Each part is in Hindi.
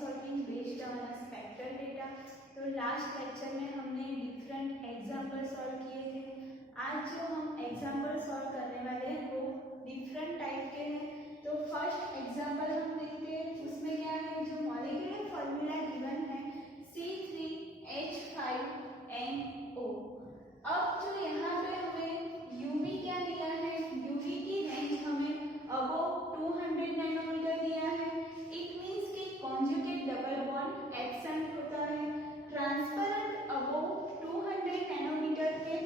Sorting based on spectral data. तो लास्ट लेक्चर में हमने डिफरेंट एग्जाम्पल सॉल्व किए थे। आज जो हम एग्जाम्पल सॉल्व करने वाले हैं वो डिफरेंट टाइप के हैं। तो फर्स्ट एग्जाम्पल हम देखते हैं, उसमें क्या है, जो मॉलिक्यूलर फॉर्मूला गिवन है C3H5NO। अब जो यहाँ पे हमें यूवी क्या दिया है, यूवी की रेंज हमें अबव 200 नैनोमीटर दिया है। इट मींस कि कॉन्जुगेट डबल बॉन्ड एब्सेंट होता है। ट्रांसपेरेंट अबव 200 नैनोमीटर के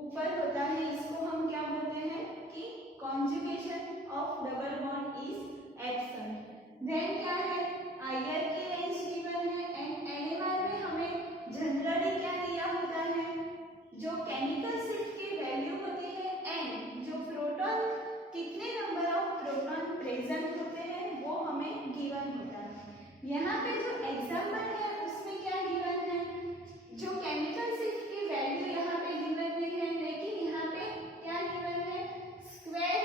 ऊपर होता है, इसको हम क्या बोलते हैं कि conjugation of double bond is absent. Then क्या है, आईआर की रेंज गिवन है एंड एनएमआर में हमें जनरली क्या दिया होता है, जो केमिकल शिफ्ट की वैल्यू होती है एंड जो प्रोटॉन कितने नंबर ऑफ प्रोटॉन प्रेजेंट होते हैं वो हमें गिवन होता है। यहाँ पे जो एग्जाम्पल है उसमें क्या गिवन है, जो केमिकल शिफ्ट की वैल्यू यहाँ पे गिवन नहीं है, लेकिन यहाँ पे क्या गिवन है, स्क्वायर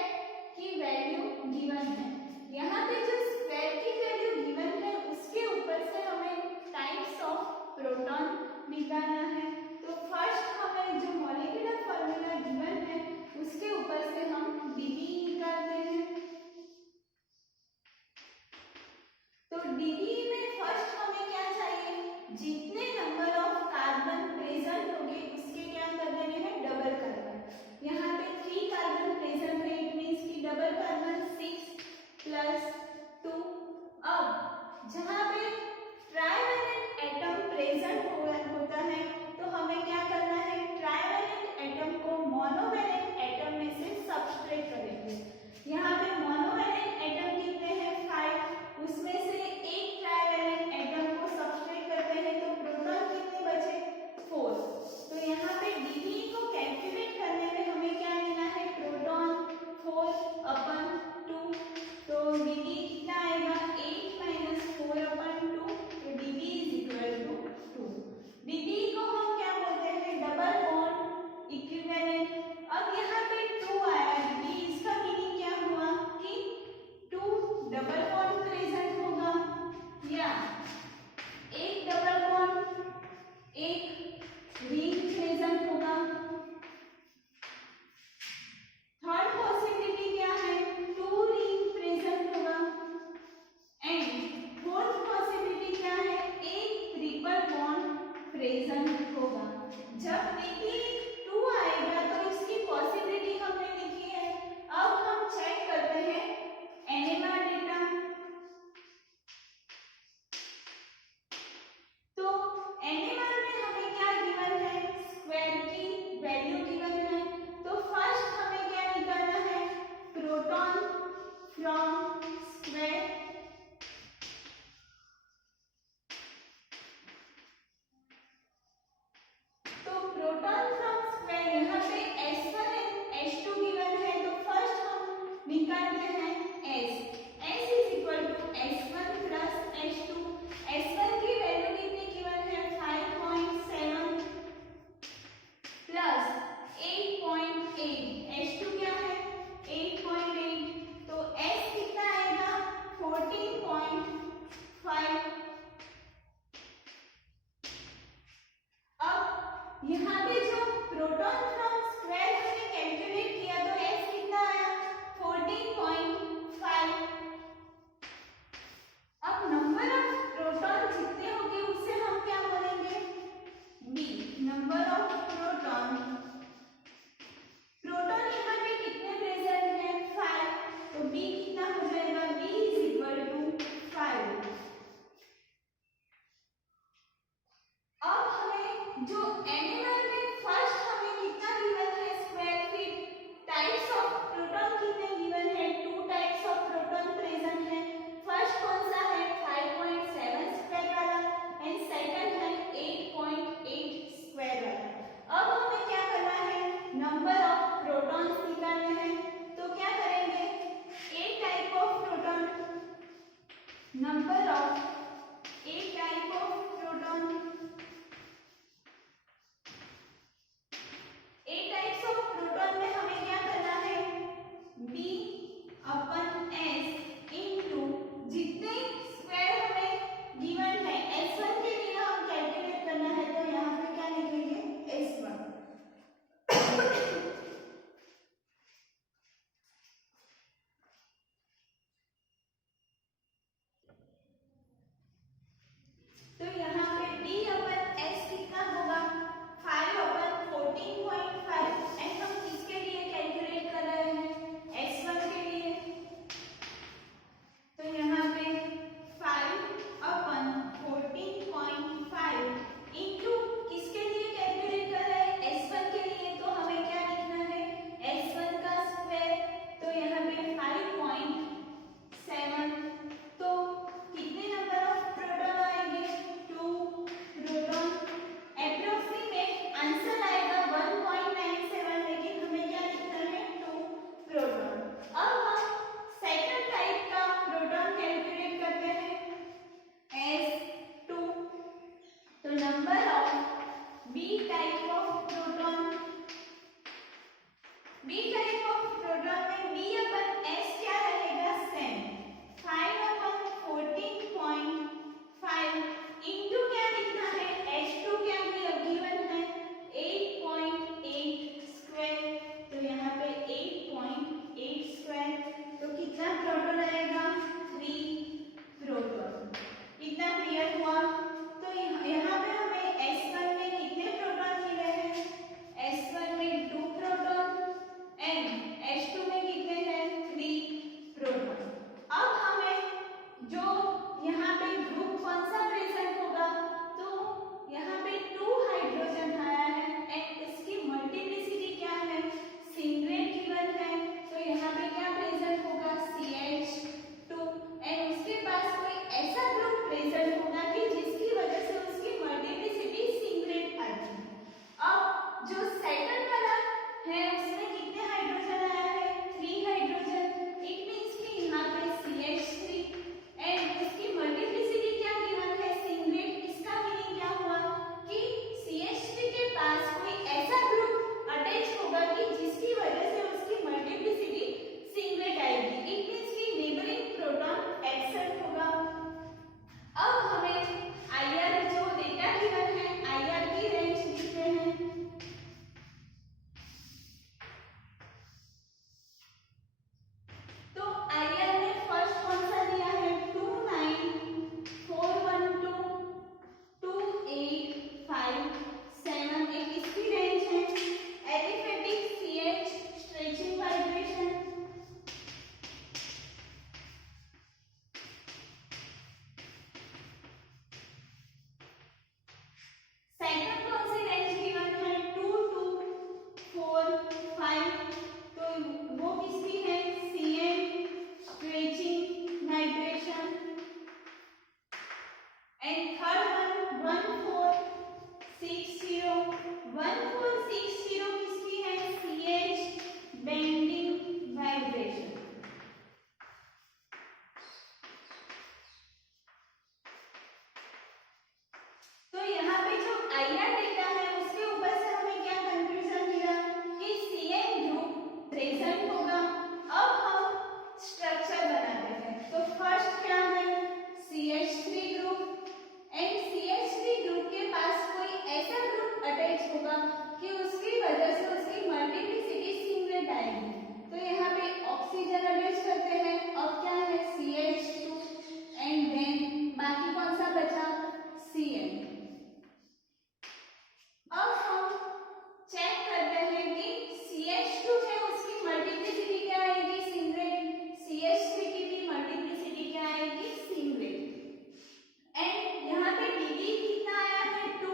की वैल्यू गिवन है। यहाँ पे जो स्क्वायर की वैल्यू गिवन है उसके ऊपर से हमें टाइप्स ऑफ प्रोटॉन निकालना है। तो फर्स्ट हमें जो मॉलिक्यूलर फॉर्मूला गिवन है उसके ऊपर से हम डीबी निकालते हैं। तो डीबी में फर्स्ट हमें क्या चाहिए, जितने नंबर ऑफ कार्बन प्रेजेंट होंगे उसके क्या कर देने हैं, डबल कार्बन। यहाँ पे 3 कार्बन प्रेजेंट है, इट मींस कि डबल कार्बन 6 प्लस 2। अब जहाँ पे ट्राइवेलेंट एटम प्रेजेंट होता है तो हमें क्या करना है, ट्राइवेलेंट एटम को मोनोवेलेंट एटम में से सब्सट्रैक्ट करेंगे। यहाँ पे मोनोवेलेंट एटम कितने हैं, 5, उसमें से एक ट्राइवेलेंट एटम को सब्सट्रैक्ट करते हैं तो प्रोटॉन कितने बचे, 4। तो यहाँ पे डीबी को कैलकुलेट करने में हमें क्या लेना है, प्रोटॉन 4/2। तो डीबी कितना आएगा, 8 - 4/2। तो DB is equal to 2। DB को हम क्या बोलते हैं, डबल बॉन्ड इक्विवेलेंट। अब यहाँ पे 2 आया डीबी, इसका मीनिंग क्या हुआ कि 2 डबल बॉन्ड प्रेजेंट होगा या एक डबल बॉन्ड एक रिंग प्रेजेंट होगा। थर्ड पॉसिबिलिटी क्या है, 2 रिंग प्रेजेंट होगा एंड फोर्थ पॉसिबिलिटी क्या है, एक ट्रिपल बॉन्ड प्रेजेंट होगा। जब डीबी 2 आएगा तो इसकी पॉसिबिलिटी हमने लिखी है। अब हम चेक करते हैं एनएमआर डेटा। तो एनएमआर में हमें क्या गिवन है, स्क्वायर की वैल्यू गिवन है। तो फर्स्ट हमें क्या निकालना है, प्रोटॉन फ्रॉम स्क्वायर। तो प्रोटॉन फ्रॉम स्क्वायर, यहाँ पे S1 एंड H2 गिवन है तो फर्स्ट हम निकालते हैं S is equal to S1 plus H2। S1 की वैल्यू कितनी गिवन है, 5.7 प्लस 8.8। H2 क्या है, 8.8। तो S कितना आएगा, 14.5। अब यहाँ पे जो प्रोटॉन फ्रॉम स्क्वायर हमने कैलकुलेट किया तो S कितना आया, 14.5। अब नंबर ऑफ प्रोटॉन जितने होंगे उससे हम क्या बोलेंगे, B, number of proton. Proton यहाँ पे कितने प्रेजेंट है, 5। तो B कितना हो जाएगा, B इज इक्वल टू 5। अब हमें जो एनएमआर में फर्स्ट हमें कितना गिवन है, square feet. Types of proton कितने गिवन है, 2 टाइप्स ऑफ प्रोटॉन प्रेजेंट है। फर्स्ट कौन सा है, 5.7 स्क्वायर वाला एंड सेकंड है 8.8 स्क्वायर वाला। अब हमें क्या करना है, नंबर ऑफ प्रोटॉन्स निकालने हैं। तो क्या करेंगे, A type of proton, number of A type of proton. A types of proton में हमें क्या करना है, B type of proton, B type of proton में B अपन S क्या रहेगा सेम 5/14.5 इनटू क्या लिखना है H2 क्या गिवन है 8.8 स्क्वायर, तो यहाँ पे 8.8 स्क्वायर, तो कितना प्रोटॉन आएगा 3 प्रोटॉन। इतना क्लियर हुआ। तो यहाँ पे हमें S1 में कितने प्रोटॉन मिले हैं, S1 में 2 प्रोटॉन एंड H2 में कितने हैं 3 प्रोटॉन। अब हमें जो यहाँ पे ग्रुप कौन सा प्रेजेंट होगा, तो यहाँ पे 2 हाइड्रोजन आया है एंड इसकी मल्टीप्लिसिटी क्या है सिंगलेट गिवन है, तो यहाँ पे क्या प्रेजेंट होगा CH2 एंड उसके पास कोई ऐसा ग्रुप प्रेजेंट होगा कि जिसकी वजह से उसकी मल्टीप्लिसिटी सिंगलेट आती है। अब जो सेकंड वाला है उसमें कितने हाइड्रोजन आया है 3 हाइड्रोजन, इट मींस कि यहाँ पे CH3 एंड उसकी मल्टीप्लिसिटी क्या गिवन है सिंगलेट। इसका मीनिंग क्या हुआ कि CH3 के पास कोई ऐसा ग्रुप अटैच होगा कि जिसकी वजह से उसकी मल्टीप्लिसिटी सिंगलेट आएगी, इट मींस कि नेबरिंग प्रोटॉन एब्सेंट होगा। अब हमें IR जो डेटा गिवन है IR की रेंज लिखते हैं। तो IR में फर्स्ट कौन सा दिया है 29412 2857, एक इसकी रेंज है। Aliphatic CH stretching vibration, second कौन सी रेंज गिवन है 2245, तो वो किसकी है CM stretching vibration and third one 1460 किसकी है CH बेंडिंग वाइब्रेशन। तो यहाँ पे जो IR डेटा है उसके ऊपर से हमें क्या कंक्लूजन मिला कि CN ग्रुप प्रेजेंट होगा। अब हम स्ट्रक्चर बनाते हैं। तो फर्स्ट क्या है CH3 group and CH3 group के पास कोई ऐसा ग्रुप अटैच होगा कि उसकी वजह से उसकी मल्टीप्लिसिटी सिंगलेट आएगी, तो यहाँ पे ऑक्सीजन अटैच करते हैं। अब क्या है CH2 एंड देन बाकी कौन सा बचा CN। अब हम चेक करते हैं कि CH2 है उसकी मल्टीप्लिसिटी क्या आएगी सिंगलेट, CH3 की भी मल्टीप्लिसिटी क्या आएगी सिंगलेट एंड यहाँ पे DB कितना आया है 2,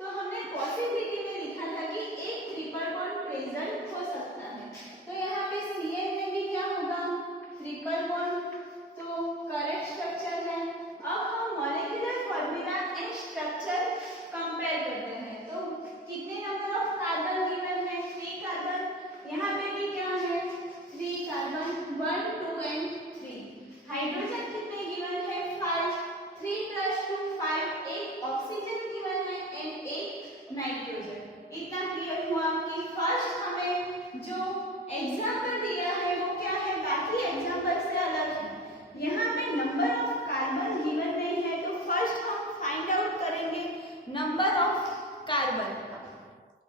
तो हमने पॉसिबिलिटी में लिखा था कि एक ट्रिपल बॉन्ड प्रेजेंट हो सकता है, तो यहाँ पे CN में भी क्या होगा ट्रिपल बॉन्ड, तो करेक्ट स्ट्रक्चर है। अब हम molecular formula and structure compare करते हैं। तो कितने नंबर ऑफ कार्बन गिवन है 3 कार्बन, यहाँ पे भी क्या है 3 कार्बन 1 2 एंड 3। हाइड्रोजन कितने गिवन है 5, 3 + 2 5, एक ऑक्सीजन गिवन है एंड एक नाइट्रोजन। इतना क्लियर हुआ कि फर्स्ट हमें जो एग्जांपल दिया है वो क्या है बाकी एग्जांपल से अलग है। यहाँ पे नंबर ऑफ कार्बन गिवन नहीं है, तो फर्स्ट हम फाइंड आउट करेंगे नंबर ऑफ कार्बन।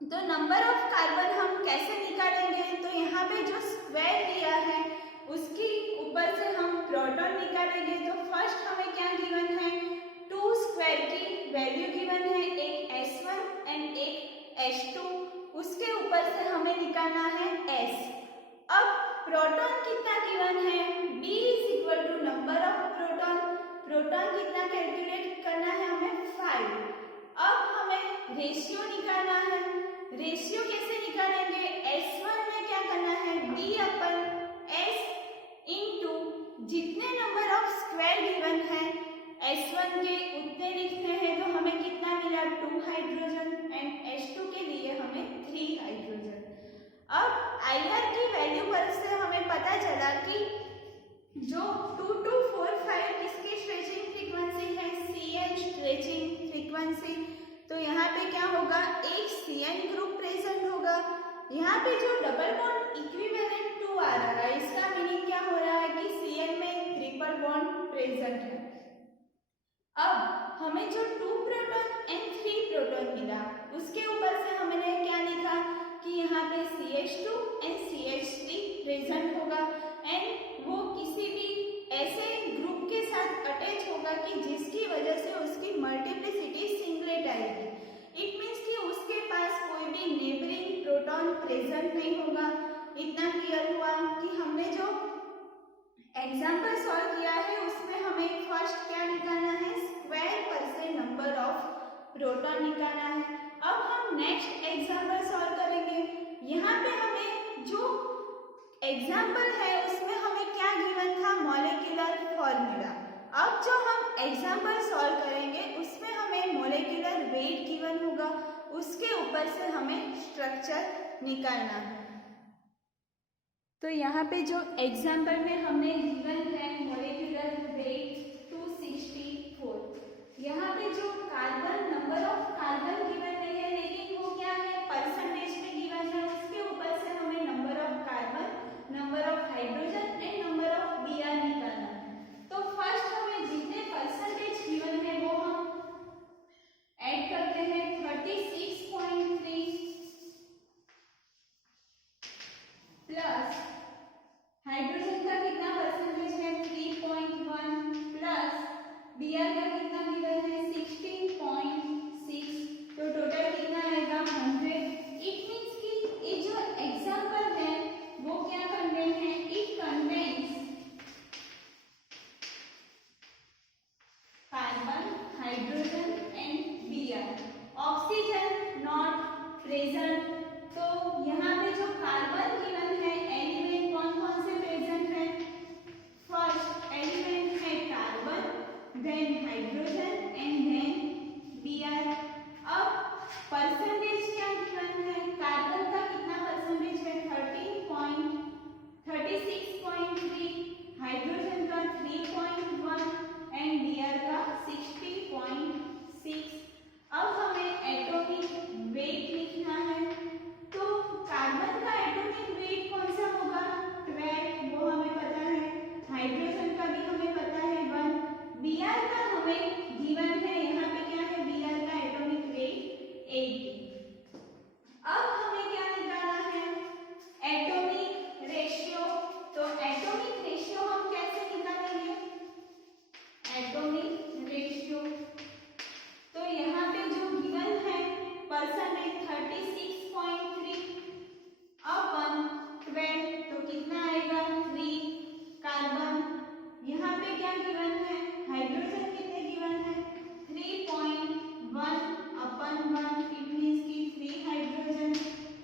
तो नंबर ऑफ कार्बन हम कैसे निकालेंगे, तो यहाँ पे जो स्क्वायर दिया है उसके ऊपर से हम प्रोटॉन निकालेंगे। तो फर्स्ट हमें क्या गिवन है 2 स्क्वायर की वैल्यू गिवन है, एक S1 एंड एक H2, उसके ऊपर से हमें निकालना है S। अब प्रोटॉन कितना गिवन है B = number of proton, proton कितना कैलकुलेट करना है हमें 5। अब हमें रेशियो निकालना है, रेशियो कैसे निकालेंगे S1 में क्या करना है D/S इंटू जितने नंबर ऑफ स्क्वायर गिवन है S1 के उतने लिखते हैं, तो हमें कितना मिला 2 हाइड्रोजन एंड H2 के लिए हमें 3 हाइड्रोजन। अब IR की वैल्यू पर से हमें पता चला कि जो 2245 इसकी स्ट्रेचिंग फ्रीक्वेंसी है CN स्ट्रेचिंग फ्रीक्वेंसी, तो यहाँ पे क्या होगा होगा, एक CN ग्रुप प्रेजेंट होगा। यहाँ पे जो डबल बॉन्ड इक्विवेलेंट टू आ रहा है, इसका मीनिंग क्या हो रहा है कि CN में ट्रिपल बॉन्ड प्रेजेंट है। अब हमें जो 2 प्रोटॉन एंड 3 प्रोटॉन मिला, उसके ऊपर से हमने क्या लिखा कि यहाँ पे CH2 एंड CH3 प्रेजेंट होगा एंड वो किसी भी ऐसे ग्रुप के साथ अटैच होगा कि जिसकी वजह से उसकी मल्टीप्लिसिटी सिंगलेट आएगी। इट मीन्स कि उसके पास कोई भी नेबरिंग प्रोटॉन प्रेजेंट नहीं होगा। इतना क्लियर हुआ कि हमने जो एग्जाम्पल सॉल्व किया है उसमें हमें फर्स्ट क्या निकालना है, स्क्वायर पर से नंबर ऑफ प्रोटॉन निकालना है। अब हम नेक्स्ट एग्जाम्पल सॉल्व करेंगे। यहाँ पे हमें जो एग्जाम्पल है उसमें हमें क्या गिवन था, मॉलिक्यूलर फॉर्मूला। अब जो हम एग्जाम्पल सॉल्व करेंगे उसमें हमें मॉलिक्यूलर वेट गिवन होगा, उसके ऊपर से हमें स्ट्रक्चर निकालना है। तो यहाँ पे जो एग्जाम्पल में हमने गिवन है मॉलिक्यूलर वेट 264। यहाँ पे जो carbon number of carbon given नहीं है, लेकिन वो क्या है परसेंटेज में गिवन है। उसके ऊपर से हमें number of carbon, number of hydrogen and number of Br निकालना है। तो फर्स्ट हमें जितने परसेंटेज गिवन है वो हम ऐड करते हैं। 36.3 प्लस हाइड्रोजन का कितना परसेंटेज है 3.1 प्लस Br का कितना गिवन है 16.6, तो टोटल कितना आएगा 100। इट मीन्स कि ये जो एग्जाम्पल है वो क्या कंटेन है, it contains carbon, hydrogen and Br, oxygen not present. तो यहाँ पे जो कार्बन गिवन है एलिमेंट कौन कौन से प्रेजेंट है, फर्स्ट एलिमेंट है carbon, then hydrogen and then Br। अब परसेंटेज क्या गिवन है, कार्बन का कितना परसेंटेज है 36.3, हाइड्रोजन का 3.1 एंड Br का 60.6। अब हमें एटॉमिक वेट लिखना है। तो कार्बन का एटॉमिक वेट कौन सा होगा 12, वो हमें पता है। हाइड्रोजन का भी हमें पता है 1। Br का हमें गिवन है, यहाँ पे क्या है Br का एटॉमिक वेट 80। अब हमें क्या निकालना है, एटॉमिक रेशियो। तो एटॉमिक रेशियो हम कैसे निकालेंगे, एटॉमिक रेशियो। तो यहाँ पे जो गिवन है परसेंटेज 36.3 अपन 12, तो कितना आएगा 3 कार्बन। यहाँ पे क्या गिवन है, हाइड्रोजन कितने गिवन है 3.1 अपन 1, इट मीन्स की 3 हाइड्रोजन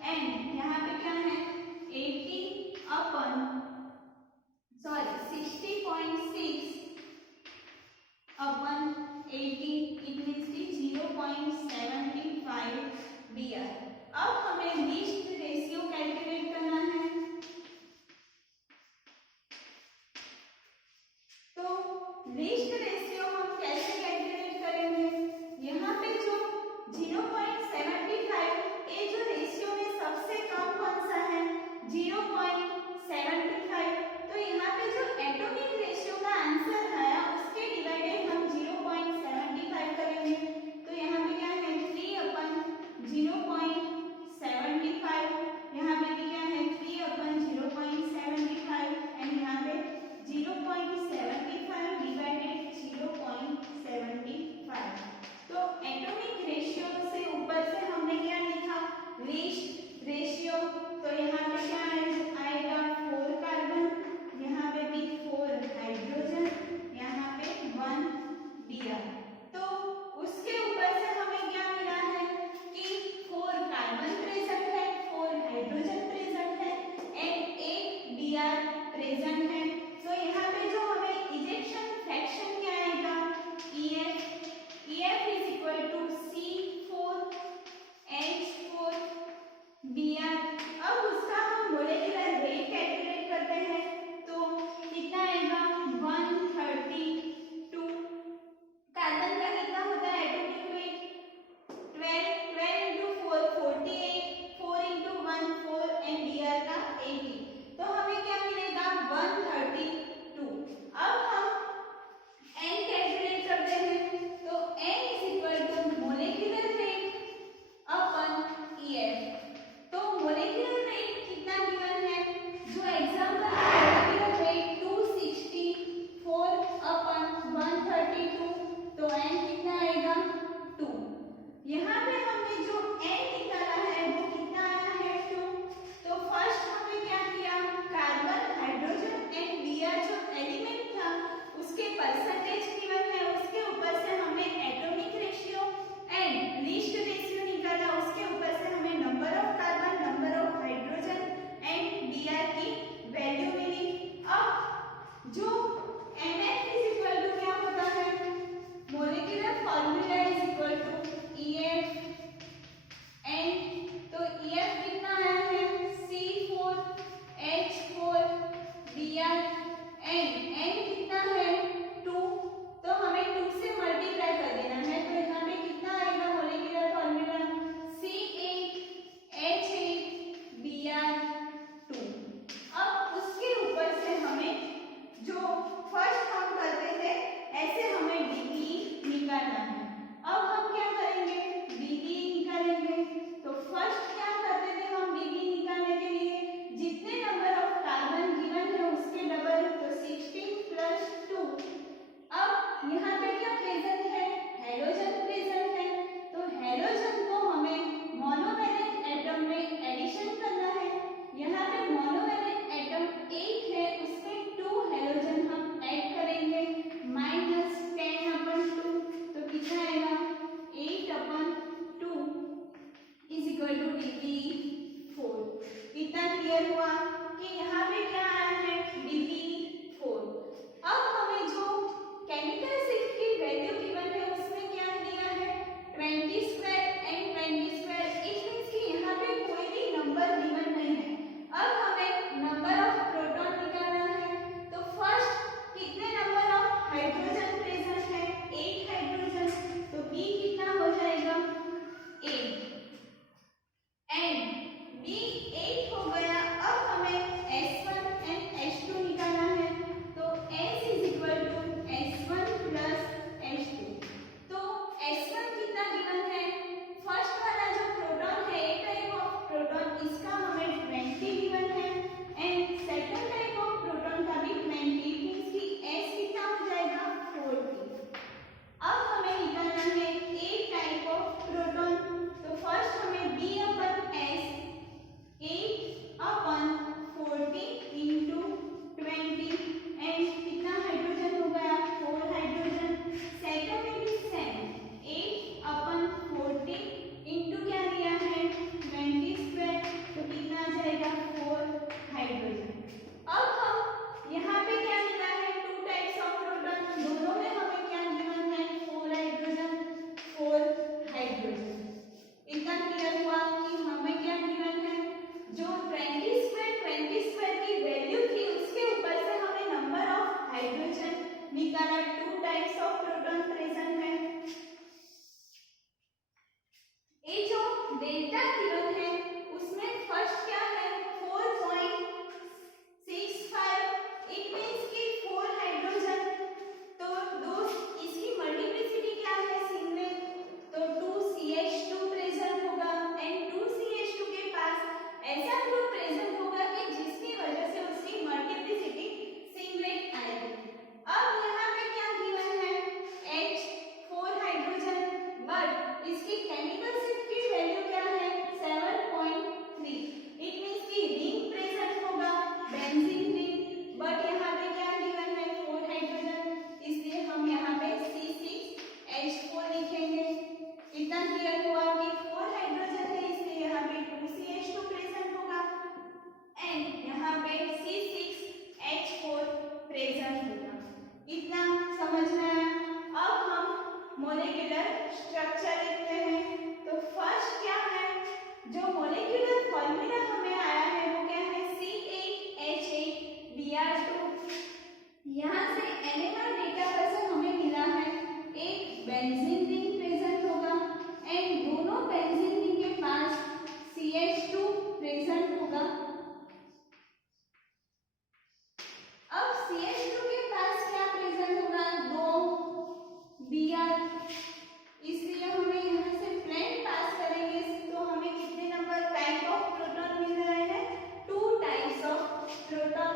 एंड यहाँ पे क्या है 80 अपन 60.6 अपन 80, इट मीन्स की 0.75 Br। अब हमें लीस्ट रेशियो कैलकुलेट करना है। तो लीस्ट रेशियो हम कैसे कैलकुलेट करेंगे, यहाँ पे जो 0.75, ये जो रेशियो में सबसे कम कौन सा है 0.75। तो यहाँ पे जो एटॉमिक रेशियो का आंसर आया उसके डिवाइडेड हम 0.75 करेंगे। तो यहाँ पे क्या है 3 अपन 0.75, यहाँ पे भी क्या है 3 अपन 0.75 एंड यहाँ पे 0.75 डिवाइडेड 0.75। तो एटॉमिक रेशियो से ऊपर से हमने क्या लिखा, लीस्ट रेशियो। तो यहाँ पे क्या आएगा 4 कार्बन, यहाँ पे भी 4 हाइड्रोजन, यहाँ पे 1 Br। तो उसके ऊपर से हमें क्या मिला है कि 4 कार्बन प्रेजेंट है, 4 हाइड्रोजन प्रेजेंट है एंड 8 Br प्रेजेंट है। तो यहाँ पे जो हमें इजेक्शन फ्रैक्शन क्या आएगा EF is equal to C4H4 Br। अब उसका हम मॉलिक्यूलर वेट कैलकुलेट करते हैं। तो कितना आएगा 132। कार्बन का कितना होता है एटॉमिक वेट 12 12 into क्लियर हुआ कि यहाँ पे क्या आया है Dp4। अब हमें जो केमिकल शिफ्ट की वैल्यू गिवन है उसमें क्या दिया है 20 square and 20 square. It means कि यहाँ पे कोई भी नंबर गिवन नहीं है। अब हमें नंबर ऑफ प्रोटॉन निकालना है। तो फर्स्ट कितने नंबर ऑफ हाइड्रोजन प्रेजेंट है 8 हाइड्रोजन। तो B कितना हो जाएगा 8 एंड B 8 हो गया। अब हमें S1 एंड S2 निकालना है। तो S is equal to S1 plus S2। तो S1 कितना गिवन है फर्स्ट वाला जो प्रोटॉन है ए टाइप ऑफ प्रोटॉन इसका हमें 20 गिवन है and second type of proton का भी 20 मींस कि S कितना हो जाएगा 40। अब हमें निकालना है ए टाइप ऑफ प्रोटॉन। तो फर्स्ट हमें B अपन S 8 अपन 40 इंटू 20 एंड कितना हाइड्रोजन हो गया 4 हाइड्रोजन। सेकंड में भी सेम 8 अपन 40 इंटू क्या लिया है 20 स्क्वायर। तो कितना आ जाएगा 4 हाइड्रोजन। अब हम यहाँ पे क्या मिला है टू टाइप्स ऑफ प्रोटॉन। दोनों में हमें क्या गिवन है 4 हाइड्रोजन 4 हाइड्रोजन। इतना क्लियर हुआ कि हमें क्या गिवन है जो 20 स्क्वायर की वैल्यू थी उसके ऊपर से हमें नंबर ऑफ हाइड्रोजन निकाला। Two types of proton present है। ये जो डेल्टा गिवन है उसमें फर्स्ट क्या है 4.65। इट मींस कि 4 हाइड्रोजन। तो दो इसकी मल्टीप्लिसिटी क्या है सिंगलेट। तो 2CH2 प्रेजेंट होगा एंड 2CH2 के पास ऐसा ग्रुप प्रेजेंट होगा कि जिसकी वजह से उसकी मल्टीप्लिसिटी सिंगलेट आएगी। अब यहाँ पे क्या गिवन है H4 हाइड्रोजन बट इसकी केमिकल शिफ्ट की वैल्यू क्या है 7.3। इट मींस कि रिंग प्रेजेंट होगा बेंजीन रिंग बट यहाँ पे क्या गिवन है 4 हाइड्रोजन इसलिए हम यहाँ पे C6H4 लिखेंगे। इतना क्लियर हुआ कि 4 हाइड्रोजन है इसलिए यहाँ पे 2CH2 प्रेजेंट होगा एंड यहाँ पे C6H4 प्रेजेंट होगा। इतना समझ में आया। अब हम मोलेक्युलर स्ट्रक्चर लिखते हैं। तो फर्स्ट क्या है जो मोलेक्युलर फॉर्मूला हमें आया है वो क्या है C8H8Br2। यहाँ से NMR डेटा पर से हमें मिला है एक बेंजीन रिंग प्रेजेंट होगा एंड दोनों बेंजीन रिंग के पास CH2 प्रेजेंट होगा। अब CH2 के पास क्या प्रेजेंट होगा 2 Br। इसलिए हमें यहाँ से प्लेन पास करेंगे तो हमें कितने नंबर टाइप ऑफ प्रोटॉन मिल रहे हैं 2 टाइप्स ऑफ प्रोटॉन।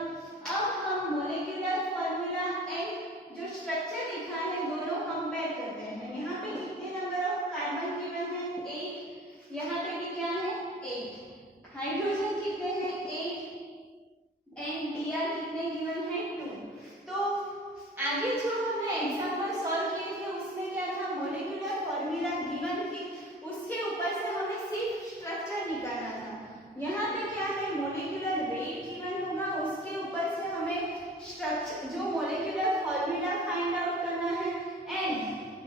अब हम मोलेक्युलर फॉर्मूला एंड जो स्ट्रक्चर लिखा है दोनों कंपेयर करते हैं। यहाँ पे कितने नंबर ऑफ कार्बन गिवन है 8। यहाँ पे भी क्या है 8। हाइड्रोजन कितने हैं 8 एंड Br कितने गिवन है 2। तो आगे जो हमने एग्जांपल सॉल्व किए थे उसमें क्या था मोलेक्युलर फॉर्मूला गिवन थी उसके ऊपर से हमें सिर्फ स्ट्रक्चर निकालना था। यहाँ पे क्या है मोलेक्युलर वेट गिवन होगा उसके ऊपर से हमें स्ट्रक्चर जो मोलेक्युलर फॉर्मूला फाइंड आउट करना है एंड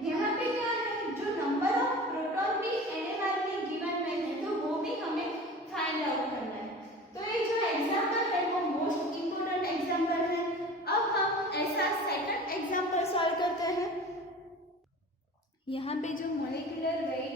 यहाँ पे क्या है जो नंबर ऑफ प्रोटॉन भी NMR में गिवन में है तो वो भी हमें फाइंड आउट करना है। तो ये जो एग्जांपल है वो मोस्ट इम्पोर्टेंट एग्जांपल है। अब हम ऐसा सेकंड एग्जांपल सॉल्व करते हैं। यहाँ पे जो मोलेक्युलर वेट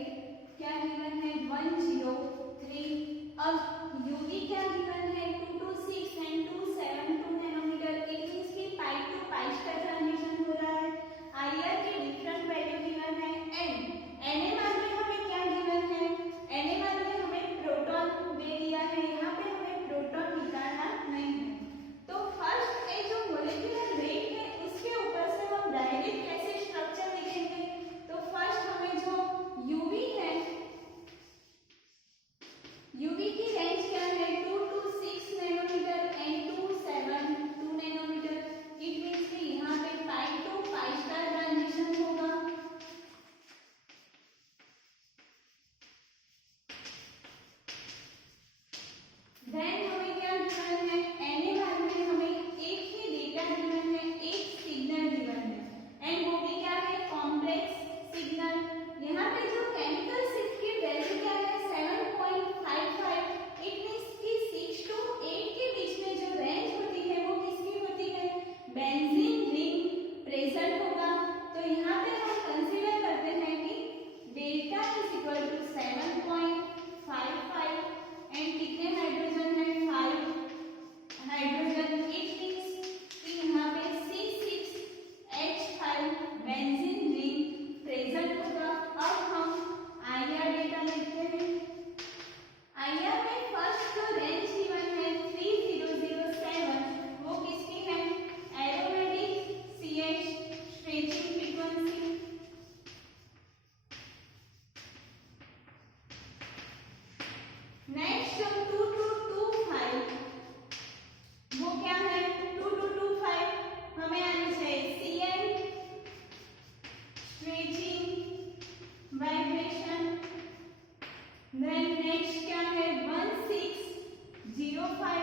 नेक्स्ट क्या है 1605,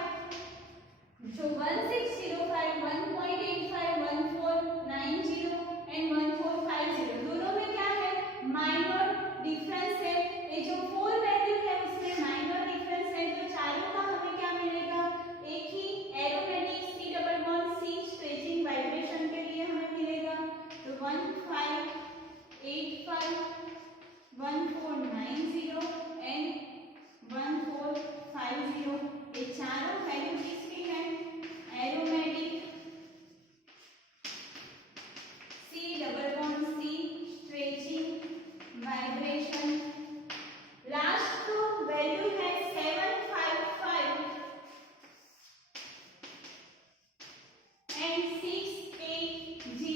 जो 1605 1.85 1490 एंड 1450 दोनों में क्या है माइनर डिफरेंस है। ये जो 4 वैल्यू है उसमें माइनर डिफरेंस है, तो चारों का हमें क्या मिलेगा एक ही aromatic C double bond C stretching vibration के लिए हमें मिलेगा। तो 1585 1490 एंड 1450 ये चारों वैल्यू किसकी है aromatic C double bond C stretching vibration. Last तो वैल्यू है 755 एंड 680,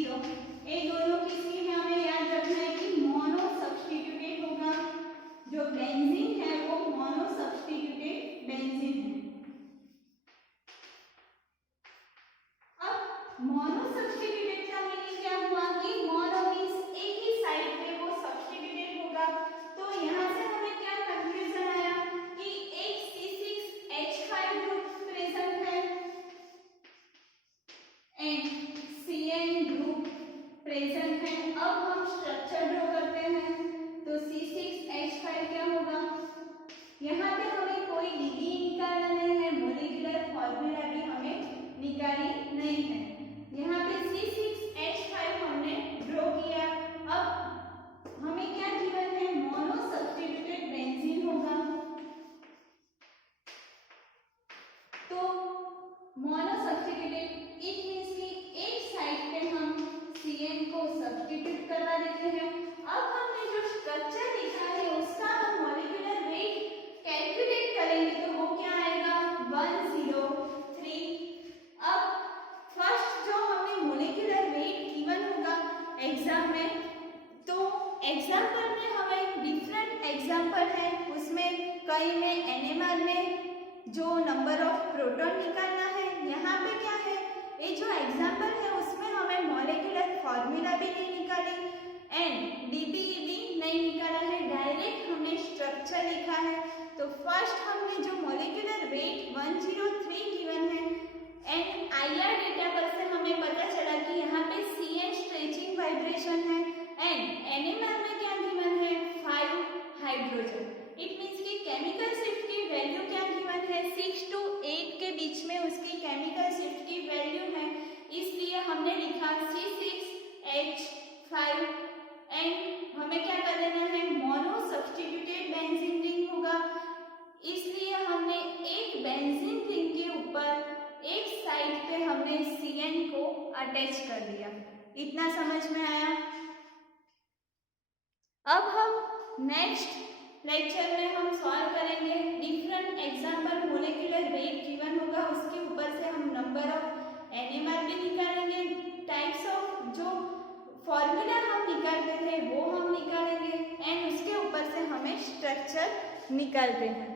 ये दोनों किसकी है हमें याद रखना है कि मोनो सब्स्टिट्यूटेड होगा, जो बेंजीन है वो मोनो सब्स्टिट्यूटेड बेंजीन है। अब मोनो सब्स्टिट्यूटेड का मीनिंग क्या हुआ कि मोनो मींस एक ही साइड पे वो सब्स्टिट्यूटेड होगा, तो यहाँ से हमें क्या कंक्लूजन आया कि एक C6H5 ग्रुप प्रेजेंट है एंड CN ग्रुप प्रेजेंट है। अब हम स्ट्रक्चर ड्रॉ करते हैं, तो C6H5 क्या होगा, यहाँ पे हमें कोई डीबी निकालना नहीं है, मोलिकुलर फॉर्मूला भी हमें निकालनी नहीं है। यहाँ पे C6H5 हमने ड्रॉ किया। अब हमें क्या गिवन है मोनो सब्स्टिट्यूटेड बेंजीन होगा, तो मोनो सब्स्टिट्यूटेड इट मींस कि एक साइड पे हम CN को सब्स्टिट्यूट करवा देते हैं। अब हमने जो स्ट्रक्चर लिखा है उसका हम मॉलिक्यूलर वेट कैलकुलेट करेंगे, तो वो क्या आएगा 103। अब फर्स्ट जो हमें मॉलिक्यूलर वेट गिवन होगा एग्जाम में, तो एग्जाम्पल में हमें डिफरेंट एग्जाम्पल है, उसमें कई में NMR में जो नंबर ऑफ प्रोटॉन निकालना है, यहाँ पे क्या है ये जो एग्जाम्पल है उसमें हमें मॉलिक्यूलर फॉर्मूला भी नहीं निकाली एंड डीबी भी नहीं निकाला है, डायरेक्ट हमने स्ट्रक्चर लिखा है। तो फर्स्ट हमने जो मॉलिक्यूलर वेट 103 गिवन है एंड IR डेटा पर से हमें पता चला कि यहाँ पे CN स्ट्रेचिंग वाइब्रेशन है एंड NMR में क्या गिवन है 5 हाइड्रोजन। इट मींस कि केमिकल शिफ्ट की वैल्यू क्या गिवन है 6 to 8 के बीच में उसकी केमिकल शिफ्ट की वैल्यू है, इसलिए हमने लिखा C6H5 एंड हमें क्या कर देना है मोनो सब्स्टिट्यूटेड बेंजीन रिंग होगा, इसलिए हमने एक बेंजीन रिंग के ऊपर एक साइड पे हमने CN को अटैच कर दिया। इतना समझ में आया। अब हम नेक्स्ट लेक्चर में हम सॉल्व करेंगे different example, molecular weight given होगा उसके ऊपर से हम नंबर ऑफ NMR भी निकालेंगे, टाइप्स ऑफ जो फॉर्मूला हम निकालते थे वो हम निकालेंगे एंड उसके ऊपर से हमें स्ट्रक्चर निकालते हैं।